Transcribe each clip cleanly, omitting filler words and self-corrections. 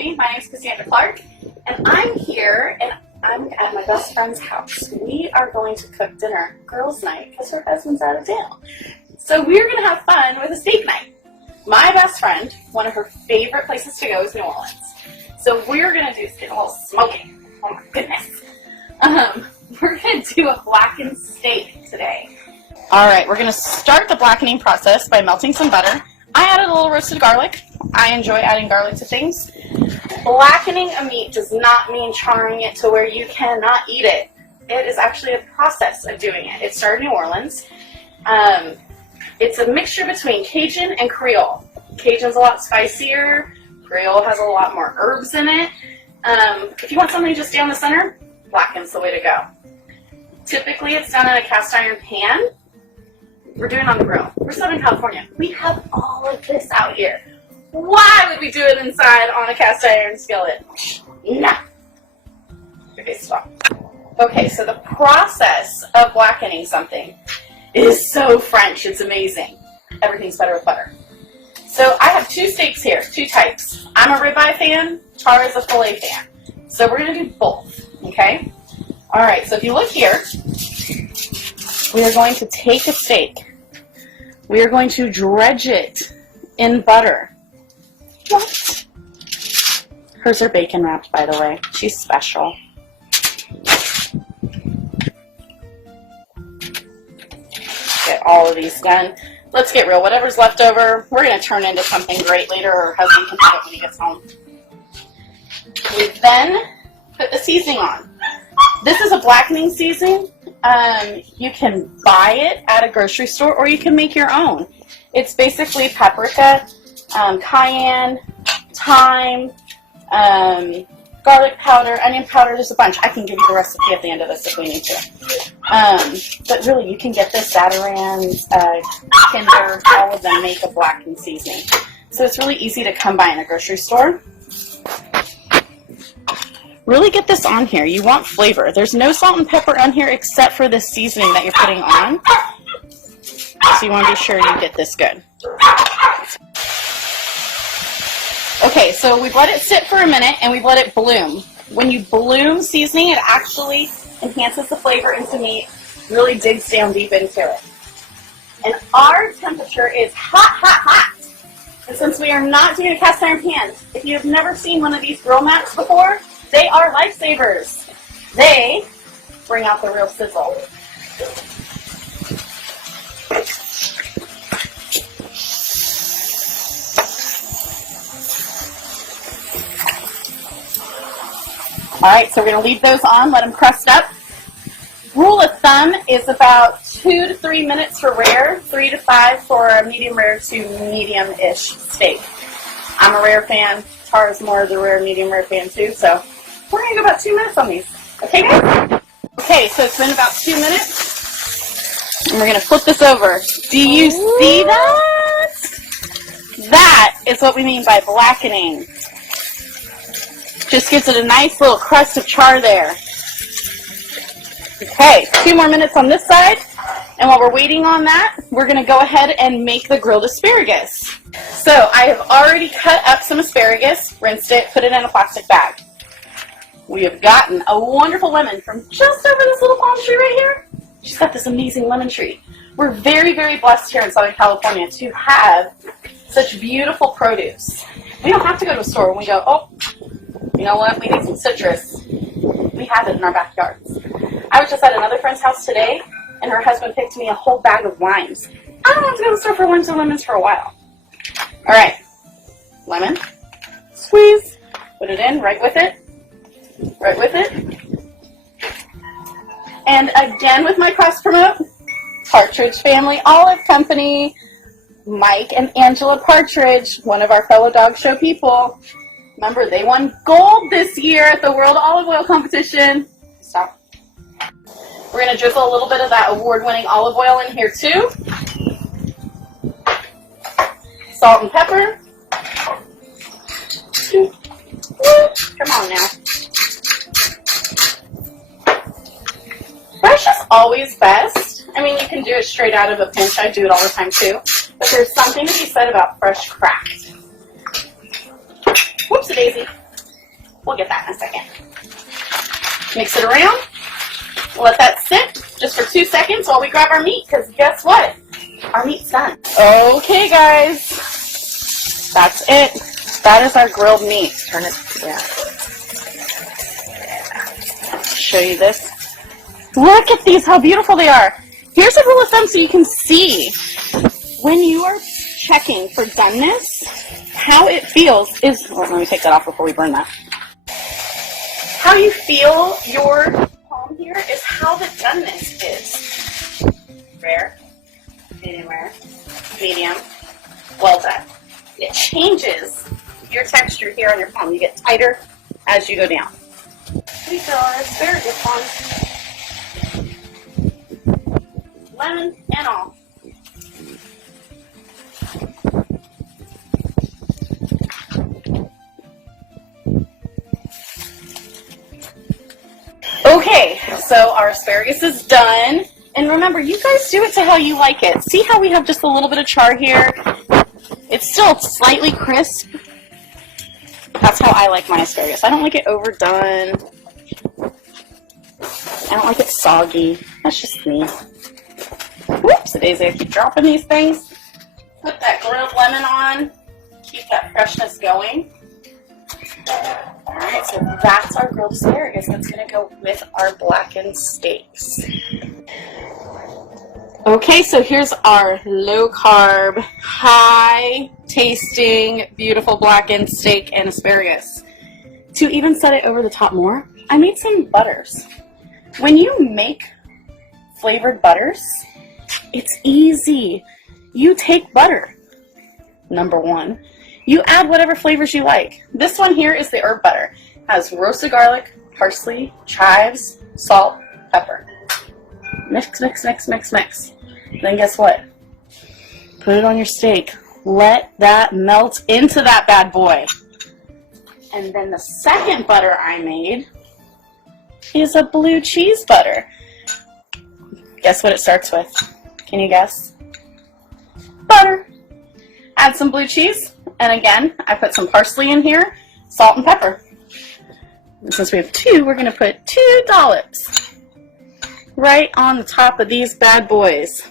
me. My name is Casandra Clark, and I'm here, and I'm at my best friend's house. We are going to cook dinner, girls' night, because her husband's out of town. So we're going to have fun with a steak night. My best friend, one of her favorite places to go is New Orleans. So we're going to do get a little smoky. Oh my goodness. We're going to do a blackened steak today. All right, we're going to start the blackening process by melting some butter. I added a little roasted garlic. I enjoy adding garlic to things. Blackening a meat does not mean charring it to where you cannot eat it. It is actually a process of doing it. It started in New Orleans. It's a mixture between Cajun and Creole. Cajun's a lot spicier. Creole has a lot more herbs in it. If you want something just down the center, blackened's the way to go. Typically, it's done in a cast iron pan. We're doing it on the grill. We're Southern California. We have all of this out here. Why would we do it inside on a cast iron skillet? No. Okay, stop. Okay, so the process of blackening something is so French. It's amazing. Everything's better with butter. So I have two steaks here, two types. I'm a ribeye fan. Tara is a filet fan. So we're going to do both, okay? All right, so if you look here, we are going to take a steak. We are going to dredge it in butter. What? Hers are bacon wrapped, by the way. She's special. Get all of these done. Let's get real. Whatever's left over, we're going to turn into something great later, or her husband can have it when he gets home. We then put the seasoning on. This is a blackening seasoning. You can buy it at a grocery store, or you can make your own. It's basically paprika, cayenne, thyme, garlic powder, onion powder. There's a bunch. I can give you the recipe at the end of this if we need to. But really, you can get this Zatarans, Kinder, all of them make a blackened seasoning. So it's really easy to come by in a grocery store. Really get this on here. You want flavor. There's no salt and pepper on here except for the seasoning that you're putting on. So you want to be sure you get this good. Okay, so we've let it sit for a minute and we've let it bloom. When you bloom seasoning, it actually enhances the flavor into meat, really digs down deep into it. And our temperature is hot, hot, hot. And since we are not doing a cast iron pan, if you've never seen one of these grill mats before, they are lifesavers. They bring out the real sizzle. All right, so we're going to leave those on, let them crust up. Rule of thumb is about 2 to 3 minutes for rare, 3 to 5 for a medium rare to medium-ish steak. I'm a rare fan. Tara's more of the rare, medium rare fan too, so we're going to go about 2 minutes on these. Okay, guys? Okay, so it's been about 2 minutes, and we're going to flip this over. Do you see that? That is what we mean by blackening. Just gives it a nice little crust of char there. Okay, 2 more minutes on this side, and while we're waiting on that, we're going to go ahead and make the grilled asparagus. So I have already cut up some asparagus, rinsed it, put it in a plastic bag. We have gotten a wonderful lemon from just over this little palm tree right here. She's got this amazing lemon tree. We're very, very blessed here in Southern California to have such beautiful produce. We don't have to go to a store when we go, oh, you know what, we need some citrus. We have it in our backyards. I was just at another friend's house today, and her husband picked me a whole bag of limes. I don't have to go to the store for limes and lemons for a while. All right, lemon, squeeze, put it in, right with it. Right with it. And again with my cross promote, Partridge Family Olive Company, Mike and Angela Partridge, one of our fellow dog show people. Remember, they won gold this year at the World Olive Oil Competition. Stop. We're going to drizzle a little bit of that award-winning olive oil in here too. Salt and pepper. Come on now. Fresh is always best. I mean, you can do it straight out of a pinch. I do it all the time too. But there's something to be said about fresh cracked. Whoopsie daisy. We'll get that in a second. Mix it around. Let that sit just for 2 seconds while we grab our meat, because guess what? Our meat's done. Okay, guys. That's it. That is our grilled meat. Turn it down. Show you this. Look at these, how beautiful they are. Here's a rule of thumb so you can see. When you are checking for doneness, how it feels is, well, let me take that off before we burn that. How you feel your palm here is how the doneness is. Rare, medium rare, medium, well done. It changes your texture here on your palm. You get tighter as you go down. We fill our asparagus on. Lemon and all. Okay, so our asparagus is done. And remember, you guys do it to how you like it. See how we have just a little bit of char here? It's still slightly crisp. That's how I like my asparagus. I don't like it overdone. I don't like it soggy. That's just me. Whoops, the days I keep dropping these things. Put that grilled lemon on. Keep that freshness going. Alright, so that's our grilled asparagus. That's going to go with our blackened steaks. Okay, so here's our low-carb, high-tasting, beautiful blackened steak and asparagus. To even set it over the top more, I made some butters. When you make flavored butters, it's easy. You take butter, number one. You add whatever flavors you like. This one here is the herb butter. It has roasted garlic, parsley, chives, salt, pepper. Mix, mix, mix, mix, mix. Then guess what? Put it on your steak. Let that melt into that bad boy. And then the second butter I made is a blue cheese butter. Guess what it starts with? Can you guess? Butter. Add some blue cheese. And again, I put some parsley in here, salt and pepper. And since we have two, we're going to put 2 dollops right on the top of these bad boys.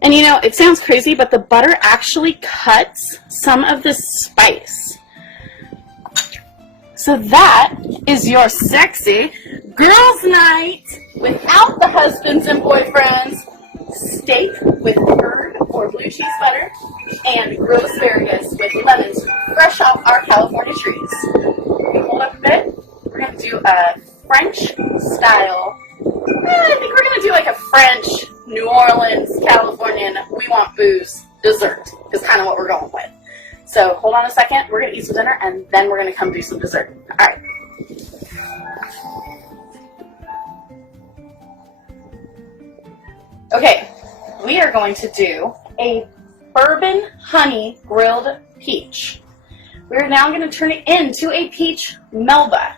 And you know, it sounds crazy, but the butter actually cuts some of the spice. So that is your sexy girls' night without the husbands and boyfriends. Steak with herb or blue cheese butter and grilled asparagus with lemons fresh off our California trees. Hold up a bit. We're going to do a French style. I think we're going to do like a French, New Orleans, Californian, we want booze dessert is kind of what we're going with. So hold on a second. We're going to eat some dinner and then we're going to come do some dessert. All right. Okay, we are going to do a bourbon honey grilled peach. We're now going to turn it into a peach melba.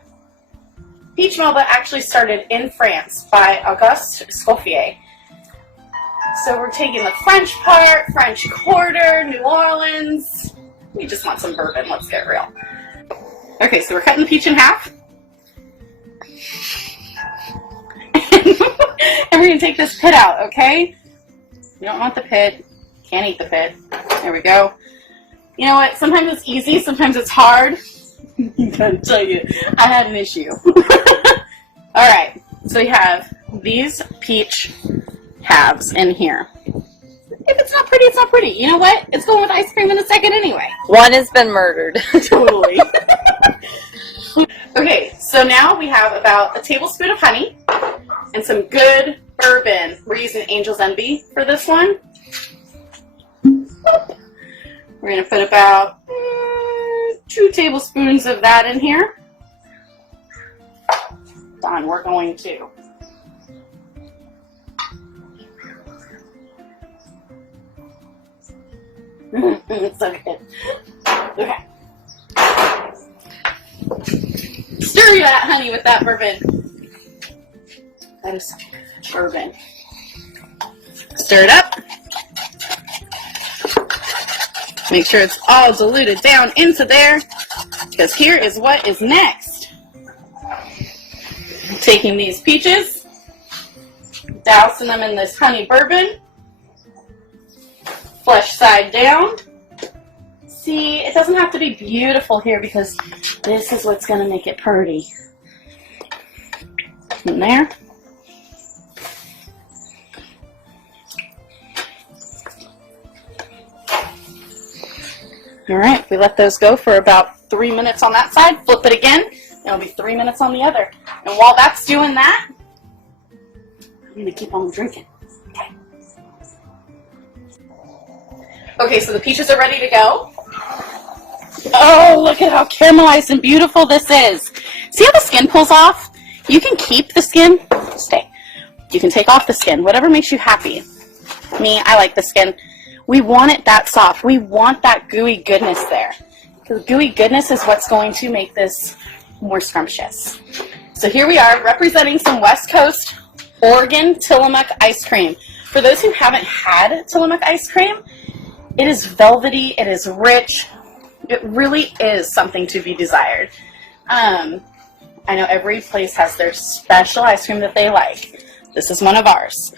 Peach melba actually started in France by Auguste Escoffier. So we're taking the French part, French Quarter, New Orleans. We just want some bourbon, let's get real. Okay, so we're cutting the peach in half. And we're going to take this pit out, okay? You don't want the pit. Can't eat the pit. There we go. You know what? Sometimes it's easy. Sometimes it's hard. I gotta tell you, I had an issue. Alright, so we have these peach halves in here. If it's not pretty, it's not pretty. You know what? It's going with ice cream in a second anyway. One has been murdered. Totally. Okay, so now we have about a tablespoon of honey and some good bourbon. We're using Angel's Envy for this one. We're going to put about 2 tablespoons of that in here. Done. We're going to it's so good. Okay. Stir that honey with that bourbon. That is bourbon. Stir it up. Make sure it's all diluted down into there. because here is what is next. Taking these peaches, dousing them in this honey bourbon, flesh side down. See, it doesn't have to be beautiful here because this is what's going to make it pretty. In there. All right, we let those go for about 3 minutes on that side. Flip it again, and it'll be 3 minutes on the other. And while that's doing that, I'm going to keep on drinking. Okay, so the peaches are ready to go. Oh, look at how caramelized and beautiful this is. See how the skin pulls off? You can keep the skin. Stay. You can take off the skin, whatever makes you happy. Me, I like the skin. We want it that soft. We want that gooey goodness there. Because gooey goodness is what's going to make this more scrumptious. So here we are representing some West Coast Oregon Tillamook ice cream. For those who haven't had Tillamook ice cream, it is velvety, it is rich, it really is something to be desired. I know every place has their special ice cream that they like. This is one of ours.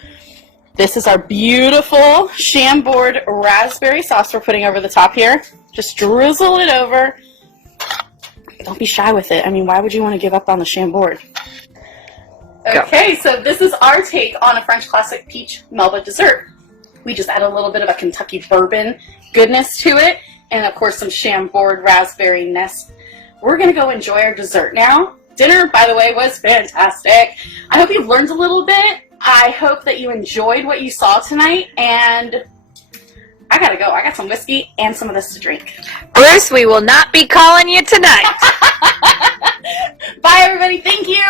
This is our beautiful Chambord raspberry sauce we're putting over the top here. Just drizzle it over. Don't be shy with it. I mean, why would you want to give up on the Chambord? Okay, so this is our take on a French classic peach Melba dessert. We just add a little bit of a Kentucky bourbon goodness to it, and of course some Chambord raspberry-ness. We're going to go enjoy our dessert now. Dinner, by the way, was fantastic. I hope you've learned a little bit. I hope that you enjoyed what you saw tonight, and I gotta go. I got some whiskey and some of this to drink. Bruce, we will not be calling you tonight. Bye, everybody. Thank you.